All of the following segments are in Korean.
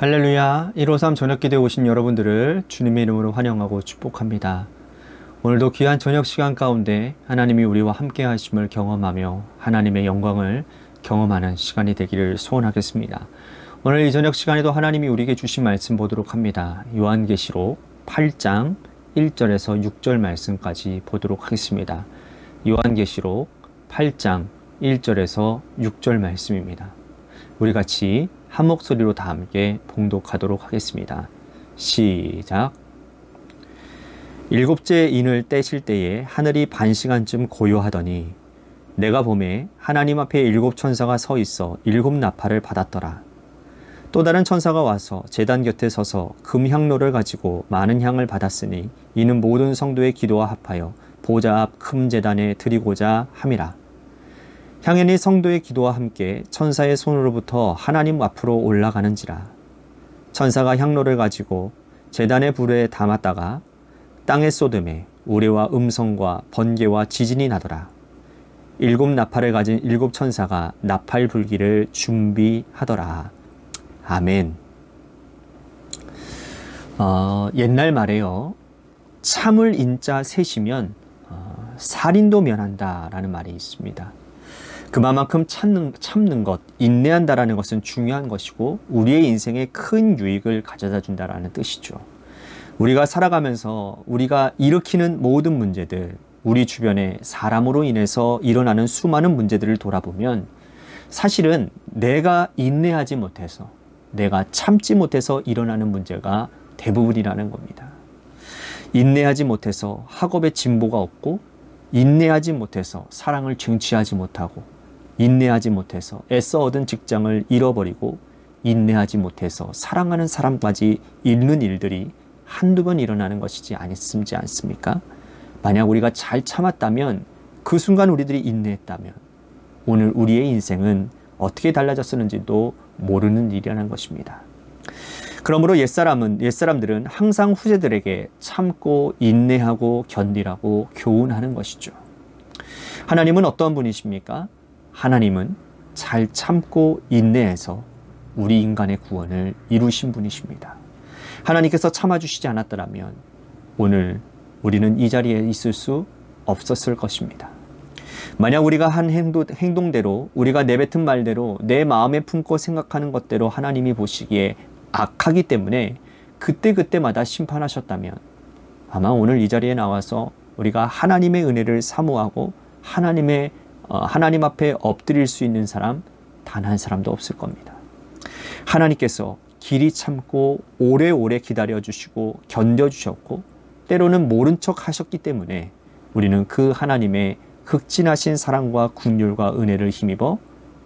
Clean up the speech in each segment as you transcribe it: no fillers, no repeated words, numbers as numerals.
할렐루야. 153 저녁기도에 오신 여러분들을 주님의 이름으로 환영하고 축복합니다. 오늘도 귀한 저녁 시간 가운데 하나님이 우리와 함께 하심을 경험하며 하나님의 영광을 경험하는 시간이 되기를 소원하겠습니다. 오늘 이 저녁 시간에도 하나님이 우리에게 주신 말씀 보도록 합니다. 요한계시록 8장 1절에서 6절 말씀까지 보도록 하겠습니다. 요한계시록 8장 1절에서 6절 말씀입니다. 우리 같이 한 목소리로 다 함께 봉독하도록 하겠습니다. 시작. 일곱째 인을 떼실 때에 하늘이 반시간쯤 고요하더니 내가 보매 하나님 앞에 일곱 천사가 서 있어 일곱 나팔을 받았더라. 또 다른 천사가 와서 제단 곁에 서서 금향로를 가지고 많은 향을 받았으니 이는 모든 성도의 기도와 합하여 보좌 앞 큰 제단에 드리고자 함이라. 향연이 성도의 기도와 함께 천사의 손으로부터 하나님 앞으로 올라가는지라. 천사가 향로를 가지고 제단의 불에 담았다가 땅에 쏟음에 우레와 음성과 번개와 지진이 나더라. 일곱 나팔을 가진 일곱 천사가 나팔 불기를 준비하더라. 아멘. 옛날 말에요. 참을 인자 셋이면 살인도 면한다라는 말이 있습니다. 그만큼 참는 것, 인내한다라는 것은 중요한 것이고 우리의 인생에 큰 유익을 가져다 준다라는 뜻이죠. 우리가 살아가면서 우리가 일으키는 모든 문제들, 우리 주변에 사람으로 인해서 일어나는 수많은 문제들을 돌아보면 사실은 내가 인내하지 못해서, 내가 참지 못해서 일어나는 문제가 대부분이라는 겁니다. 인내하지 못해서 학업에 진보가 없고, 인내하지 못해서 사랑을 쟁취하지 못하고, 인내하지 못해서 애써 얻은 직장을 잃어버리고, 인내하지 못해서 사랑하는 사람까지 잃는 일들이 한두 번 일어나는 것이지 않습니까? 만약 우리가 잘 참았다면, 그 순간 우리들이 인내했다면 오늘 우리의 인생은 어떻게 달라졌었는지도 모르는 일이라는 것입니다. 그러므로 옛사람들은 항상 후세들에게 참고 인내하고 견디라고 교훈하는 것이죠. 하나님은 어떤 분이십니까? 하나님은 잘 참고 인내해서 우리 인간의 구원을 이루신 분이십니다. 하나님께서 참아주시지 않았더라면 오늘 우리는 이 자리에 있을 수 없었을 것입니다. 만약 우리가 한 행동대로, 우리가 내뱉은 말대로, 내 마음에 품고 생각하는 것대로 하나님이 보시기에 악하기 때문에 그때그때마다 심판하셨다면 아마 오늘 이 자리에 나와서 우리가 하나님의 은혜를 사모하고 하나님 앞에 엎드릴 수 있는 사람 단 한 사람도 없을 겁니다. 하나님께서 길이 참고 오래오래 기다려주시고 견뎌주셨고 때로는 모른 척 하셨기 때문에 우리는 그 하나님의 극진하신 사랑과 긍휼과 은혜를 힘입어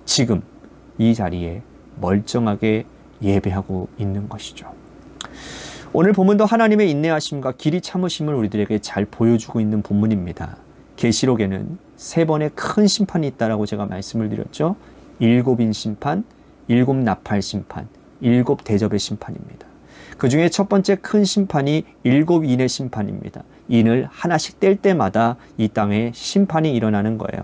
지금 이 자리에 멀쩡하게 예배하고 있는 것이죠. 오늘 본문도 하나님의 인내하심과 길이 참으심을 우리들에게 잘 보여주고 있는 본문입니다. 계시록에는 세 번의 큰 심판이 있다라고 제가 말씀을 드렸죠. 일곱인 심판, 일곱 나팔 심판, 일곱 대접의 심판입니다. 그 중에 첫 번째 큰 심판이 일곱 인의 심판입니다. 인을 하나씩 뗄 때마다 이 땅에 심판이 일어나는 거예요.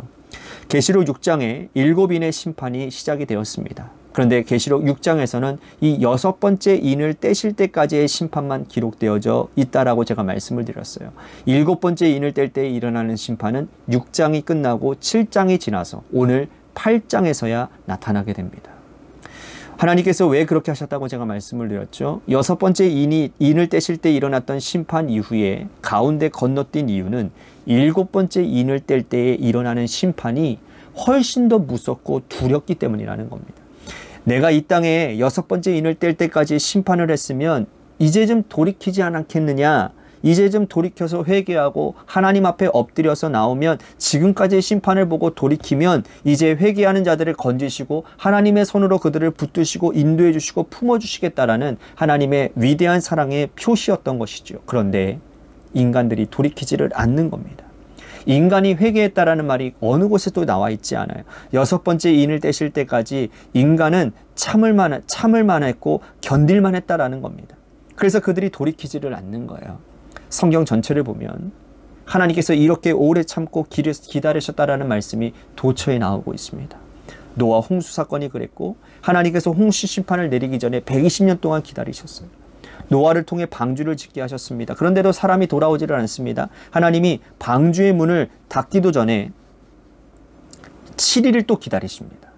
계시록 6장에 일곱 인의 심판이 시작이 되었습니다. 그런데 계시록 6장에서는 이 여섯 번째 인을 떼실 때까지의 심판만 기록되어져 있다라고 제가 말씀을 드렸어요. 일곱 번째 인을 뗄 때 일어나는 심판은 6장이 끝나고 7장이 지나서 오늘 8장에서야 나타나게 됩니다. 하나님께서 왜 그렇게 하셨다고 제가 말씀을 드렸죠. 여섯 번째 인을 떼실 때 일어났던 심판 이후에 가운데 건너뛴 이유는 일곱 번째 인을 뗄 때에 일어나는 심판이 훨씬 더 무섭고 두렵기 때문이라는 겁니다. 내가 이 땅에 여섯 번째 인을 뗄 때까지 심판을 했으면 이제 좀 돌이키지 않겠느냐, 이제 좀 돌이켜서 회개하고 하나님 앞에 엎드려서 나오면 지금까지의 심판을 보고 돌이키면 이제 회개하는 자들을 건지시고 하나님의 손으로 그들을 붙드시고 인도해 주시고 품어 주시겠다라는 하나님의 위대한 사랑의 표시였던 것이죠. 그런데 인간들이 돌이키지를 않는 겁니다. 인간이 회개했다라는 말이 어느 곳에도 나와 있지 않아요. 여섯 번째 인을 떼실 때까지 인간은 참을만 했고 견딜만 했다라는 겁니다. 그래서 그들이 돌이키지를 않는 거예요. 성경 전체를 보면 하나님께서 이렇게 오래 참고 기다리셨다라는 말씀이 도처에 나오고 있습니다. 노아 홍수 사건이 그랬고 하나님께서 홍수 심판을 내리기 전에 120년 동안 기다리셨어요. 노아를 통해 방주를 짓게 하셨습니다. 그런데도 사람이 돌아오지를 않습니다. 하나님이 방주의 문을 닫기도 전에 7일을 또 기다리십니다.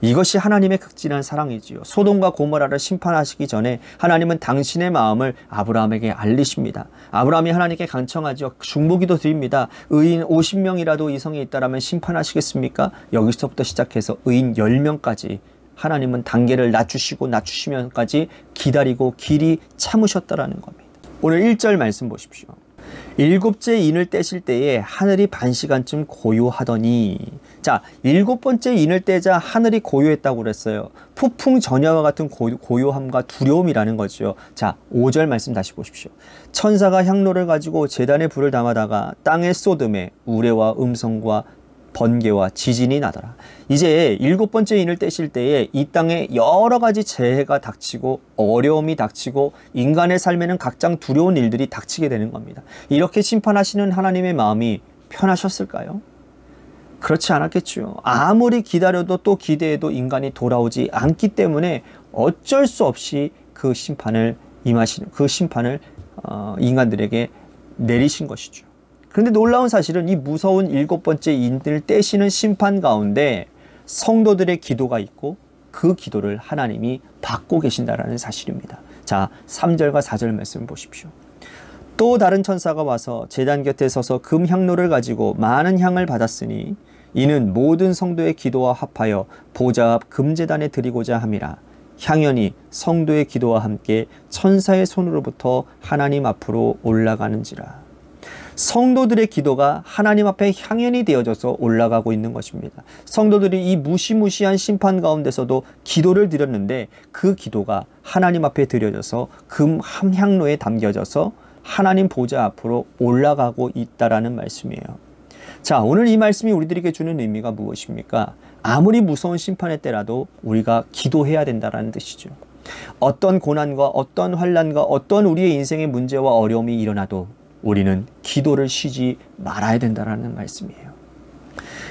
이것이 하나님의 극진한 사랑이지요. 소돔과 고모라를 심판하시기 전에 하나님은 당신의 마음을 아브라함에게 알리십니다. 아브라함이 하나님께 간청하죠. 중보기도 드립니다. 의인 50명이라도 이 성에 있다라면 심판하시겠습니까? 여기서부터 시작해서 의인 10명까지 하나님은 단계를 낮추시면까지 기다리고 길이 참으셨다라는 겁니다. 오늘 1절 말씀 보십시오. 7째 인을 떼실 때에 하늘이 반시간쯤 고요하더니, 자, 7번째 인을 떼자 하늘이 고요했다고 그랬어요. 폭풍 전야와 같은 고요함과 두려움이라는 거죠. 자, 5절 말씀 다시 보십시오. 천사가 향로를 가지고 제단에 불을 담아다가 땅에 쏟음에 우레와 음성과 번개와 지진이 나더라. 이제 7번째 인을 떼실 때에 이 땅에 여러 가지 재해가 닥치고 어려움이 닥치고 인간의 삶에는 각장 두려운 일들이 닥치게 되는 겁니다. 이렇게 심판하시는 하나님의 마음이 편하셨을까요? 그렇지 않았겠죠. 아무리 기다려도 또 기대해도 인간이 돌아오지 않기 때문에 어쩔 수 없이 그 심판을 인간들에게 내리신 것이죠. 그런데 놀라운 사실은 이 무서운 7번째 인을 떼시는 심판 가운데 성도들의 기도가 있고 그 기도를 하나님이 받고 계신다라는 사실입니다. 자, 3절과 4절 말씀 보십시오. 또 다른 천사가 와서 제단 곁에 서서 금 향로를 가지고 많은 향을 받았으니 이는 모든 성도의 기도와 합하여 보좌 앞 금제단에 드리고자 함이라. 향연이 성도의 기도와 함께 천사의 손으로부터 하나님 앞으로 올라가는지라. 성도들의 기도가 하나님 앞에 향연이 되어져서 올라가고 있는 것입니다. 성도들이 이 무시무시한 심판 가운데서도 기도를 드렸는데 그 기도가 하나님 앞에 드려져서 금 향로에 담겨져서 하나님 보좌 앞으로 올라가고 있다라는 말씀이에요. 자, 오늘 이 말씀이 우리들에게 주는 의미가 무엇입니까? 아무리 무서운 심판의 때라도 우리가 기도해야 된다라는 뜻이죠. 어떤 고난과 어떤 환난과 어떤 우리의 인생의 문제와 어려움이 일어나도 우리는 기도를 쉬지 말아야 된다는 말씀이에요.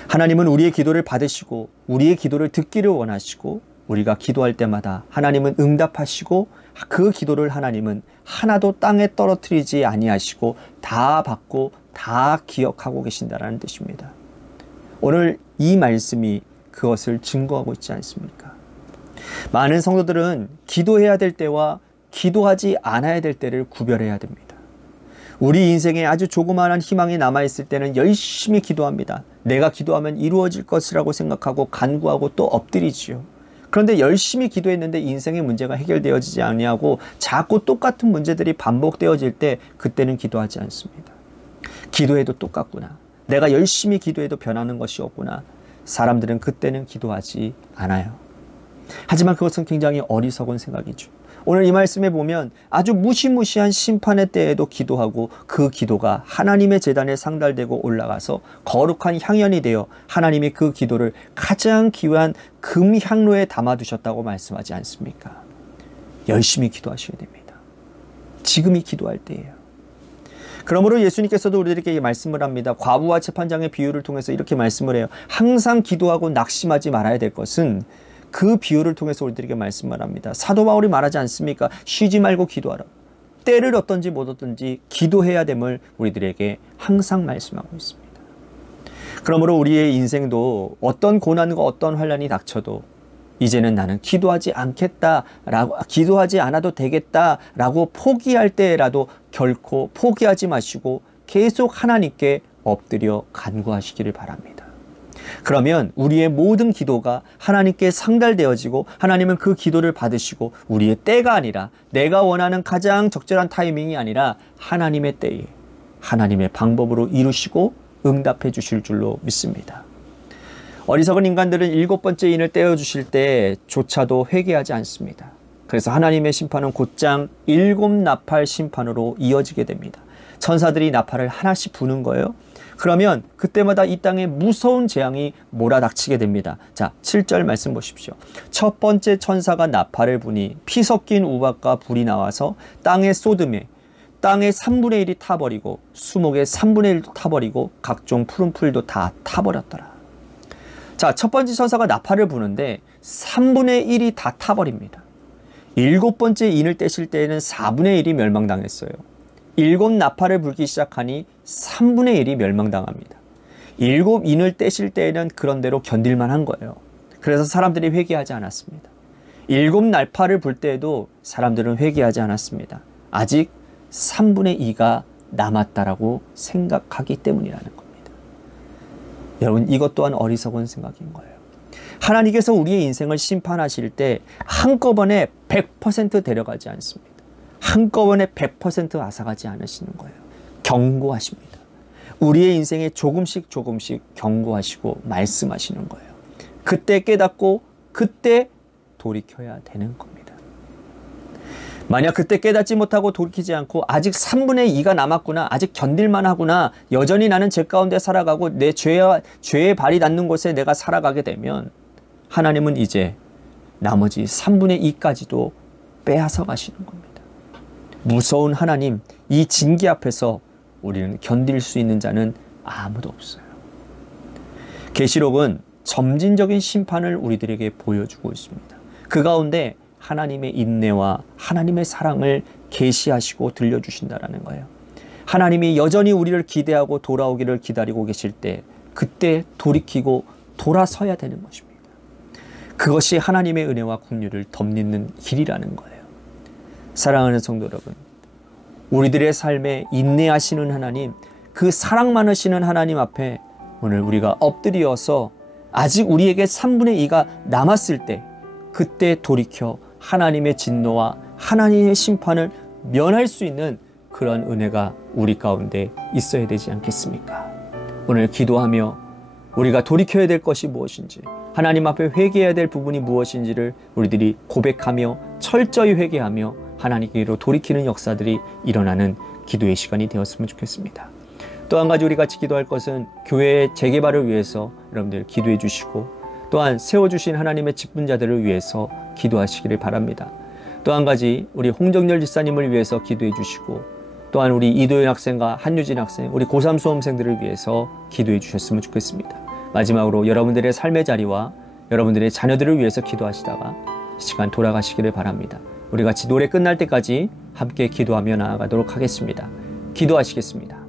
하나님은 우리의 기도를 받으시고 우리의 기도를 듣기를 원하시고 우리가 기도할 때마다 하나님은 응답하시고 그 기도를 하나님은 하나도 땅에 떨어뜨리지 아니하시고 다 받고 다 기억하고 계신다는 뜻입니다. 오늘 이 말씀이 그것을 증거하고 있지 않습니까? 많은 성도들은 기도해야 될 때와 기도하지 않아야 될 때를 구별해야 됩니다. 우리 인생에 아주 조그마한 희망이 남아있을 때는 열심히 기도합니다. 내가 기도하면 이루어질 것이라고 생각하고 간구하고 또 엎드리지요. 그런데 열심히 기도했는데 인생의 문제가 해결되어지지 아니하고 자꾸 똑같은 문제들이 반복되어질 때 그때는 기도하지 않습니다. 기도해도 똑같구나. 내가 열심히 기도해도 변하는 것이 없구나. 사람들은 그때는 기도하지 않아요. 하지만 그것은 굉장히 어리석은 생각이죠. 오늘 이 말씀에 보면 아주 무시무시한 심판의 때에도 기도하고 그 기도가 하나님의 제단에 상달되고 올라가서 거룩한 향연이 되어 하나님이 그 기도를 가장 귀한 금 향로에 담아두셨다고 말씀하지 않습니까? 열심히 기도하셔야 됩니다. 지금이 기도할 때예요. 그러므로 예수님께서도 우리들에게 말씀을 합니다. 과부와 재판장의 비유를 통해서 이렇게 말씀을 해요. 항상 기도하고 낙심하지 말아야 될 것은 그 비유를 통해서 우리들에게 말씀을 합니다. 사도 바울이 말하지 않습니까? 쉬지 말고 기도하라. 때를 얻든지 못 얻든지 기도해야 됨을 우리들에게 항상 말씀하고 있습니다. 그러므로 우리의 인생도 어떤 고난과 어떤 환난이 닥쳐도 이제는 나는 기도하지 않아도 되겠다라고 포기할 때라도 결코 포기하지 마시고 계속 하나님께 엎드려 간구하시기를 바랍니다. 그러면 우리의 모든 기도가 하나님께 상달되어지고 하나님은 그 기도를 받으시고 우리의 때가 아니라 내가 원하는 가장 적절한 타이밍이 아니라 하나님의 때에 하나님의 방법으로 이루시고 응답해 주실 줄로 믿습니다. 어리석은 인간들은 7번째 인을 떼어주실 때조차도 회개하지 않습니다. 그래서 하나님의 심판은 곧장 7나팔 심판으로 이어지게 됩니다. 천사들이 나팔을 하나씩 부는 거예요. 그러면 그때마다 이 땅에 무서운 재앙이 몰아닥치게 됩니다. 자, 7절 말씀 보십시오. 첫 번째 천사가 나팔을 부니 피 섞인 우박과 불이 나와서 땅의 쏟음에 땅의 3분의 1이 타버리고 수목의 3분의 1도 타버리고 각종 푸른 풀도 다 타버렸더라. 자, 첫 번째 천사가 나팔을 부는데 3분의 1이 다 타버립니다. 7번째 인을 떼실 때에는 4분의 1이 멸망당했어요. 7 나팔을 불기 시작하니 3분의 1이 멸망당합니다. 7 인을 떼실 때에는 그런대로 견딜만 한 거예요. 그래서 사람들이 회개하지 않았습니다. 7 나팔을 불 때에도 사람들은 회개하지 않았습니다. 아직 3분의 2가 남았다라고 생각하기 때문이라는 겁니다. 여러분, 이것 또한 어리석은 생각인 거예요. 하나님께서 우리의 인생을 심판하실 때 한꺼번에 100% 데려가지 않습니다. 한꺼번에 100% 앗아가지 않으시는 거예요. 경고하십니다. 우리의 인생에 조금씩 경고하시고 말씀하시는 거예요. 그때 깨닫고 그때 돌이켜야 되는 겁니다. 만약 그때 깨닫지 못하고 돌이키지 않고 아직 3분의 2가 남았구나, 아직 견딜만 하구나, 여전히 나는 죄 가운데 살아가고 내 죄의 발이 닿는 곳에 내가 살아가게 되면 하나님은 이제 나머지 3분의 2까지도 빼앗아 가시는 겁니다. 무서운 하나님, 이 징계 앞에서 우리는 견딜 수 있는 자는 아무도 없어요. 계시록은 점진적인 심판을 우리들에게 보여주고 있습니다. 그 가운데 하나님의 인내와 하나님의 사랑을 계시하시고 들려주신다라는 거예요. 하나님이 여전히 우리를 기대하고 돌아오기를 기다리고 계실 때 그때 돌이키고 돌아서야 되는 것입니다. 그것이 하나님의 은혜와 긍휼을 덧입는 길이라는 거예요. 사랑하는 성도 여러분, 우리들의 삶에 인내하시는 하나님, 그 사랑 많으시는 하나님 앞에 오늘 우리가 엎드려서 아직 우리에게 3분의 2가 남았을 때 그때 돌이켜 하나님의 진노와 하나님의 심판을 면할 수 있는 그런 은혜가 우리 가운데 있어야 되지 않겠습니까? 오늘 기도하며 우리가 돌이켜야 될 것이 무엇인지, 하나님 앞에 회개해야 될 부분이 무엇인지를 우리들이 고백하며 철저히 회개하며 하나님께로 돌이키는 역사들이 일어나는 기도의 시간이 되었으면 좋겠습니다. 또 한 가지 우리 같이 기도할 것은 교회의 재개발을 위해서 여러분들 기도해 주시고, 또한 세워주신 하나님의 직분자들을 위해서 기도하시기를 바랍니다. 또 한 가지 우리 홍정열 집사님을 위해서 기도해 주시고, 또한 우리 이도현 학생과 한유진 학생, 우리 고3 수험생들을 위해서 기도해 주셨으면 좋겠습니다. 마지막으로 여러분들의 삶의 자리와 여러분들의 자녀들을 위해서 기도하시다가 시간 돌아가시기를 바랍니다. 우리 같이 노래 끝날 때까지 함께 기도하며 나아가도록 하겠습니다. 기도하시겠습니다.